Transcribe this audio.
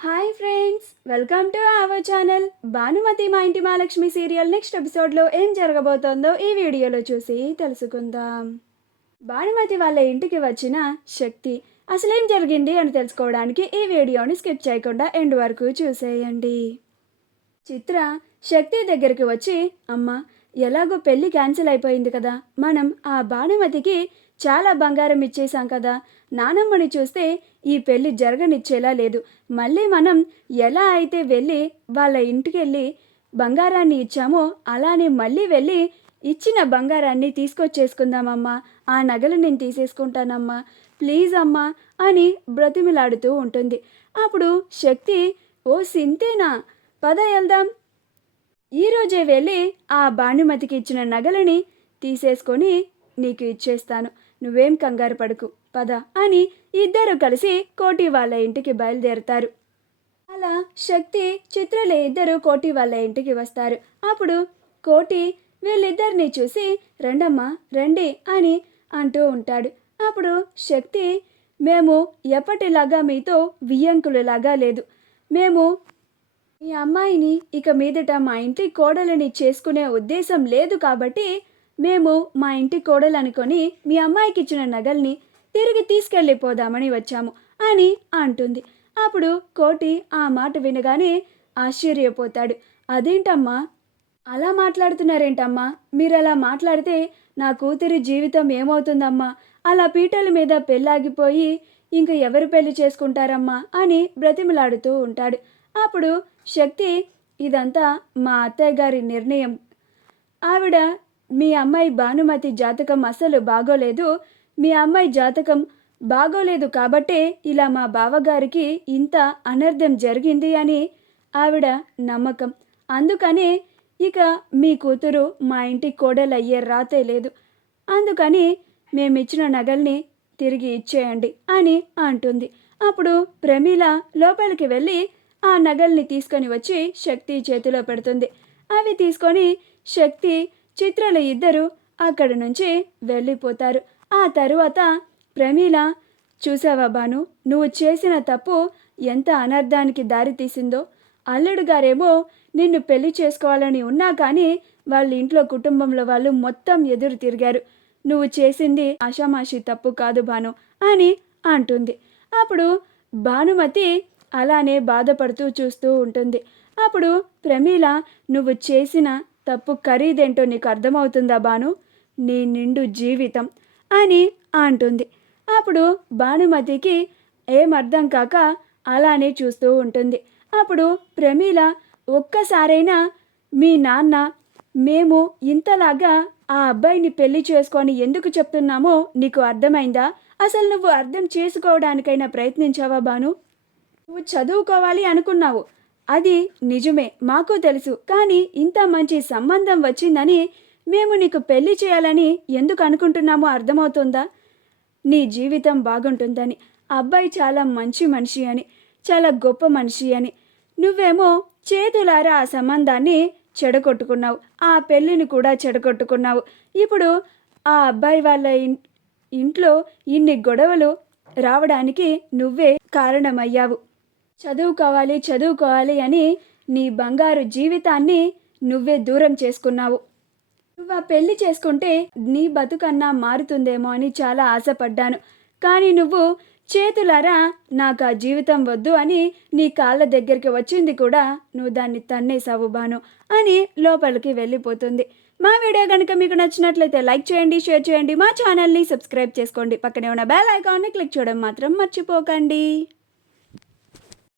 Hi friends, welcome to our channel. Bhanumathi మా ఇంటి Mahalakshmi serial next ఎపిసోడ్లో ఏం జరగబోతోందో ఈ వీడియోలో చూసి తెలుసుకుందాం. భానుమతి వాళ్ళ ఇంటికి వచ్చిన శక్తి అసలేం జరిగింది అని తెలుసుకోవడానికి ఈ వీడియోని స్కిప్ చేయకుండా ఎండ్ వరకు చూసేయండి. చిత్ర శక్తి దగ్గరికి వచ్చి, అమ్మ, ఎలాగో పెళ్ళి క్యాన్సిల్ అయిపోయింది కదా, మనం ఆ భానుమతికి చాలా బంగారం ఇచ్చేసాం కదా, నానమ్మని చూస్తే ఈ పెళ్ళి జరగనిచ్చేలా లేదు. మళ్ళీ మనం ఎలా అయితే వెళ్ళి వాళ్ళ ఇంటికి వెళ్ళి బంగారాన్ని ఇచ్చామో అలానే మళ్ళీ వెళ్ళి ఇచ్చిన బంగారాన్ని తీసుకొచ్చేసుకుందామమ్మా, ఆ నగలు నేను తీసేసుకుంటానమ్మా, ప్లీజ్ అమ్మా అని బ్రతిమిలాడుతూ ఉంటుంది. అప్పుడు శక్తి, ఓ సింతేనా, పద వెళ్దాం, ఈరోజే వెళ్ళి ఆ భానుమతికి ఇచ్చిన నగలని తీసేసుకొని నీకు ఇచ్చేస్తాను, నువ్వేం కంగారు పడుకు, పద అని ఇద్దరు కలిసి కోటి వాళ్ళ ఇంటికి బయలుదేరుతారు. అలా శక్తి, చిత్రలే ఇద్దరు కోటి వాళ్ళ ఇంటికి వస్తారు. అప్పుడు కోటి వీళ్ళిద్దరిని చూసి, రండమ్మా రండి అని అంటూ ఉంటాడు. అప్పుడు శక్తి, మేము ఎప్పటిలాగా మీతో వియ్యంకులలాగా లేదు, మేము ఈ అమ్మాయిని ఇక మీదట మా ఇంటి కోడలని చేసుకునే ఉద్దేశం లేదు, కాబట్టి మేము మా ఇంటి కోడలు అనుకొని మీ అమ్మాయికి ఇచ్చిన నగల్ని తిరిగి తీసుకెళ్ళిపోదామని వచ్చాము అని అంటుంది. అప్పుడు కోటి ఆ మాట వినగానే ఆశ్చర్యపోతాడు. అదేంటమ్మా అలా మాట్లాడుతున్నారేంటమ్మా, మీరు అలా మాట్లాడితే నా కూతురి జీవితం ఏమవుతుందమ్మా, అలా పీటల మీద పెళ్ళాగిపోయి ఇంక ఎవరు పెళ్లి చేసుకుంటారమ్మా అని బ్రతిమలాడుతూ ఉంటాడు. అప్పుడు శక్తి, ఇదంతా మా అత్తయ్య గారి నిర్ణయం, ఆవిడ మీ అమ్మాయి భానుమతి జాతకం అసలు బాగోలేదు, మీ అమ్మాయి జాతకం బాగోలేదు కాబట్టే ఇలా మా బావగారికి ఇంత అనర్థం జరిగింది అని ఆవిడ నమ్మకం, అందుకని ఇక మీ కూతురు మా ఇంటి కోడలు అయ్యే రాతే లేదు, అందుకని మేమిచ్చిన నగల్ని తిరిగి ఇచ్చేయండి అని అంటుంది. అప్పుడు ప్రమీల లోపలికి వెళ్ళి ఆ నగల్ని తీసుకొని వచ్చి శక్తి చేతిలో పెడుతుంది. అవి తీసుకొని శక్తి, చిత్రలు ఇద్దరు అక్కడి నుంచి వెళ్ళిపోతారు. ఆ తరువాత ప్రమీల, చూసావా భాను, నువ్వు చేసిన తప్పు ఎంత అనర్థానికి దారి తీసిందో, అల్లుడు గారేమో నిన్ను పెళ్లి చేసుకోవాలని ఉన్నా కానీ వాళ్ళ ఇంట్లో కుటుంబంలో వాళ్ళు మొత్తం ఎదురు తిరిగారు, నువ్వు చేసింది ఆషామాషి తప్పు కాదు భాను అని అంటుంది. అప్పుడు భానుమతి అలానే బాధపడుతూ చూస్తూ ఉంటుంది. అప్పుడు ప్రమీల, నువ్వు చేసిన తప్పు ఖరీదేంటో నీకు అర్థమవుతుందా భాను, నీ నిండు జీవితం అని అంటుంది. అప్పుడు భానుమతికి ఏం అర్థం కాక అలానే చూస్తూ ఉంటుంది. అప్పుడు ప్రమీల, ఒక్కసారైనా మీ నాన్న మేము ఇంతలాగా ఆ అబ్బాయిని పెళ్లి చేసుకొని ఎందుకు చెప్తున్నామో నీకు అర్థమైందా, అసలు నువ్వు అర్థం చేసుకోవడానికైనా ప్రయత్నించావా భాను, నువ్వు చదువుకోవాలి అనుకున్నావు, అది నిజమే, మాకు తెలుసు, కానీ ఇంత మంచి సంబంధం వచ్చిందని మేము నీకు పెళ్లి చేయాలని ఎందుకు అనుకుంటున్నామో అర్థమవుతుందా, నీ జీవితం బాగుంటుందని, అబ్బాయి చాలా మంచి మనిషి అని, చాలా గొప్ప మనిషి అని, నువ్వేమో చేతులారా ఆ సంబంధాన్ని చెడగొట్టుకున్నావు, ఆ పెళ్ళిని కూడా చెడగొట్టుకున్నావు. ఇప్పుడు ఆ అబ్బాయి వాళ్ళ ఇంట్లో ఇన్ని గొడవలు రావడానికి నువ్వే కారణమయ్యావు. చదువుకోవాలి చదువుకోవాలి అని నీ బంగారు జీవితాన్ని నువ్వే దూరం చేసుకున్నావు. నువ్వు ఆ పెళ్లి చేసుకుంటే నీ బతుకన్నా మారుతుందేమో అని చాలా ఆశపడ్డాను, కానీ నువ్వు చేతులారా నాకు ఆ జీవితం వద్దు అని నీ కాళ్ళ దగ్గరికి వచ్చింది కూడా నువ్వు దాన్ని తన్నేసావు భాను అని లోపలికి వెళ్ళిపోతుంది. మా వీడియో కనుక మీకు నచ్చినట్లయితే లైక్ చేయండి, షేర్ చేయండి, మా ఛానల్ని సబ్స్క్రైబ్ చేసుకోండి, పక్కనే ఉన్న బెల్ ఐకాన్ని క్లిక్ చేయడం మాత్రం మర్చిపోకండి.